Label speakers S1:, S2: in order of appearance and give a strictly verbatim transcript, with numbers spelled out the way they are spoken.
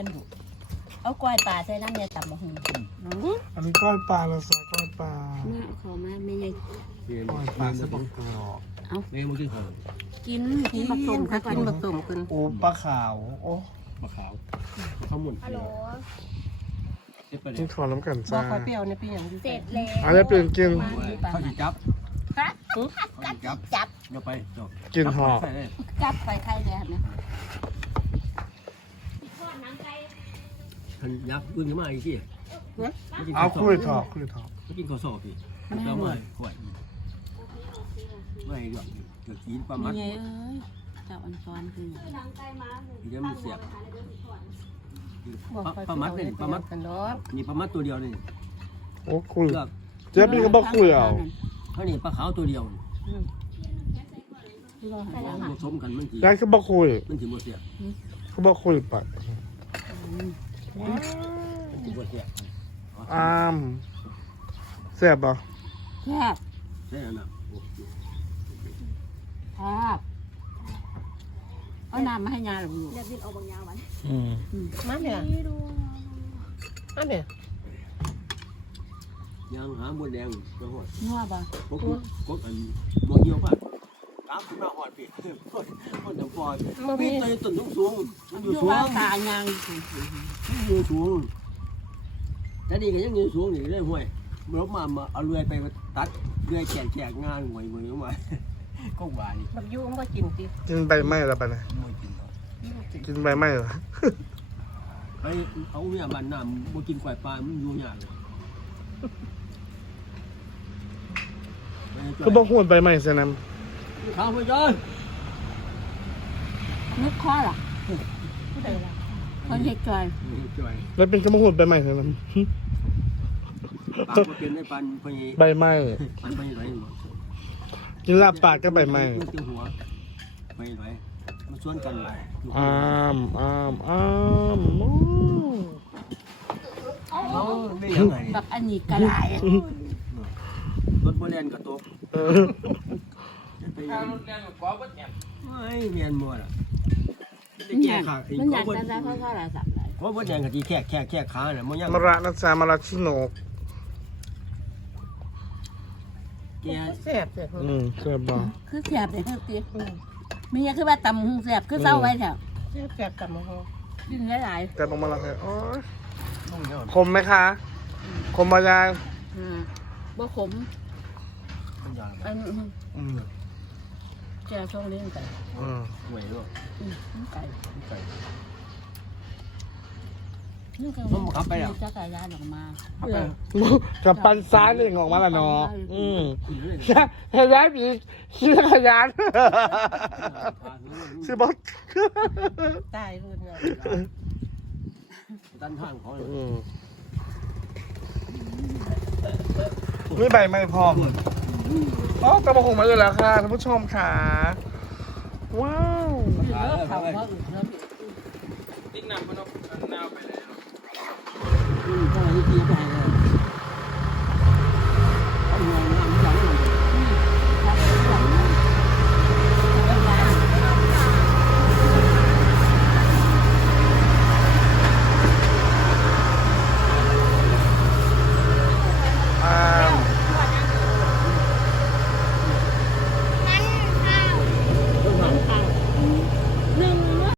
S1: เอากล้วยปลาใส่น้ำยาตับมะฮุง
S2: อันนี้ก้อยปลาเราใส่ก้อยปลา
S1: แม่ขอมาไม่ยัง
S2: ก้อยปลาสะบักกรอบ
S1: เอา
S3: แม่มากินข้าว
S1: กินกินผสมค่ะกินผสมกัน
S2: โอ้ปลาขาวโอ้
S3: มะขาวข้าวหมุน
S4: ฮัลโหล
S3: เจ็บไปเล
S2: กิ
S3: ย
S2: นขอน้ำกัน
S5: บอ
S2: จ้าก
S5: คอยเปรี้ยวในปีอย่าง
S4: เสร็จแล้ว
S2: อันนี้เปลี่ยนกิน
S3: ข้าวจีจับ
S1: ครับ
S3: ข้าวจีจับ
S1: จับ
S3: เดี๋ยวไปจบ
S2: กินห่อ
S3: ใส่เลย
S1: จับไปใครเนี่ยนะ
S3: ท่านยักษ์อื่นยังมาอีกที่
S2: เอาคุยถอกคุยถอก
S3: ไม่กินข้าวสอบพี่แล้วไม่ขวดไม่หรอกเดี๋ยวกินปลามัด
S1: นี่ไงเอ้ยเจ้าอันซ้อนคือ
S3: เดี๋ยวมันเสียบ
S5: บอกคอย
S3: ปลามัดเนี่ยปลามัด
S5: กันเนาะ
S3: นี่ปลามัดตัวเดียวนี่
S2: โอ้คุย
S3: เลือก
S2: เจ๊บี้ก็บอกคุยเอา
S3: เท่านี้ปลาขาวตัวเดียว
S1: รอหา
S3: มันผสมกันมันถี
S2: ยายก็บอกคุย
S3: มันถีบเสีย
S2: เขาบอกคุยปะ
S3: มันถีบเสีย
S2: อ้ามแซ่บปะ
S1: แซ่บ
S3: ใช่ไหมนะ
S1: แซ่บเอาน้ำมาให้ยาหรือลูก
S4: เดี๋ยวบินออกบางยาววัน
S2: อืม
S5: มาเนี่ย
S4: นี่ดู
S5: อันเนี่ย
S3: ยังหาบนแดงตัวหอด
S1: นัวป่ะ
S3: กกกกอันโมเหี่ยวป่ะตามขึ้นมาหอดพี่คนจะปล่อยพี่ตัวต้นสูงมันอยู่
S1: อยู่
S3: สูง
S1: ว่าตายยัง
S3: อยู่สูงแต่นี่ก็ยังอยู่สูงอยู่เลยห่วยรถมามาเอาเรือยไปตัดเรือยแฉกแฉกงานห่วยห่วยออกมาก็หวาน
S5: บักยูมันก็กินสิ
S2: กินใบไม้แล้วปะเนี่ย
S3: ไม่กิน
S2: กินใบไม้เหรอ
S3: ไอ้เอาเนี่ยมันน้ำบ่กินกล้วยปลามันอยู่ยาก
S2: ก็บอกหวดใบไม้ใส่น้
S3: ข้าวไปจอน
S1: นึกข้อหรอ
S5: ผู้ใดล่ะ
S1: คนเฮ็ดจอย
S3: จ่อย
S2: ำแล้วเป็นก็บอกหวดใบไม้ใส่น้
S3: ปลาบ่เป็นได้ปันพญ
S2: ำใบไม้
S3: ปันพญไหล
S2: กินลาบปากก็ใบไม้
S3: มันหัวพญไหลมันชวนกันไหล
S2: อ้ามอ้ามอ้าม
S3: เอาไม่ยังไง
S1: แบบอันนี้กระไร
S3: รถโบราณกระตก
S2: เออ
S3: ไปยังไม่เมียนมัวล่ะ
S1: มันอยากมันอยากจะได้เพราะว่าอะไรสับเลย
S3: เพราะว่าอย่างกะทิแค่แค่แค่ขาเนี่ยมันยัง
S2: มาระนะจ๊ะมาระชิโนก
S3: แก
S5: แซ่บเสีย
S2: อืมแซ่บบ่
S1: คือแสบเลยคือตีมีอย่างคือว่าตำหงแสบคือเศร้าไว้แถว
S5: แซ่บแซ่บกับมะฮง
S1: กินหลาย
S2: แต่ลงมาและแค่โอ้ย
S3: ต้องเยอะ
S2: คมไหมคะ คมบายาย
S1: ๆอืมบ่ขม
S3: ต้องยาว
S1: อัน
S2: อืม
S1: เจ้าช่องเลี้ยงไก่
S2: อืม
S3: ห่วยด้วย
S1: อืมไก่
S3: ไก่
S1: นี่ก็
S3: ต้องขับไปอ่ะ
S1: จักรยานออกมา
S3: ขับไป
S2: กับปันซ้ายนี่ออกมาแล้วเนาะอืม
S3: ขึ้นเลย
S2: เห็นไหมมีขี่จักรยานชื่อบอส
S5: ตายรุ่นเนาะ
S3: ด้านข้างเขาเลย
S2: อืมนี่ใบไม้พร้อมอ๋อกระบอกหงมาเลยแล้วค่ะท่านผู้ชมค่ะ ว้าว
S3: ขา
S1: เลิ
S3: เลย
S1: กเขา
S3: ไป
S1: เพราะอื่นแล้ว
S3: อืมต้องให้ทีไปให้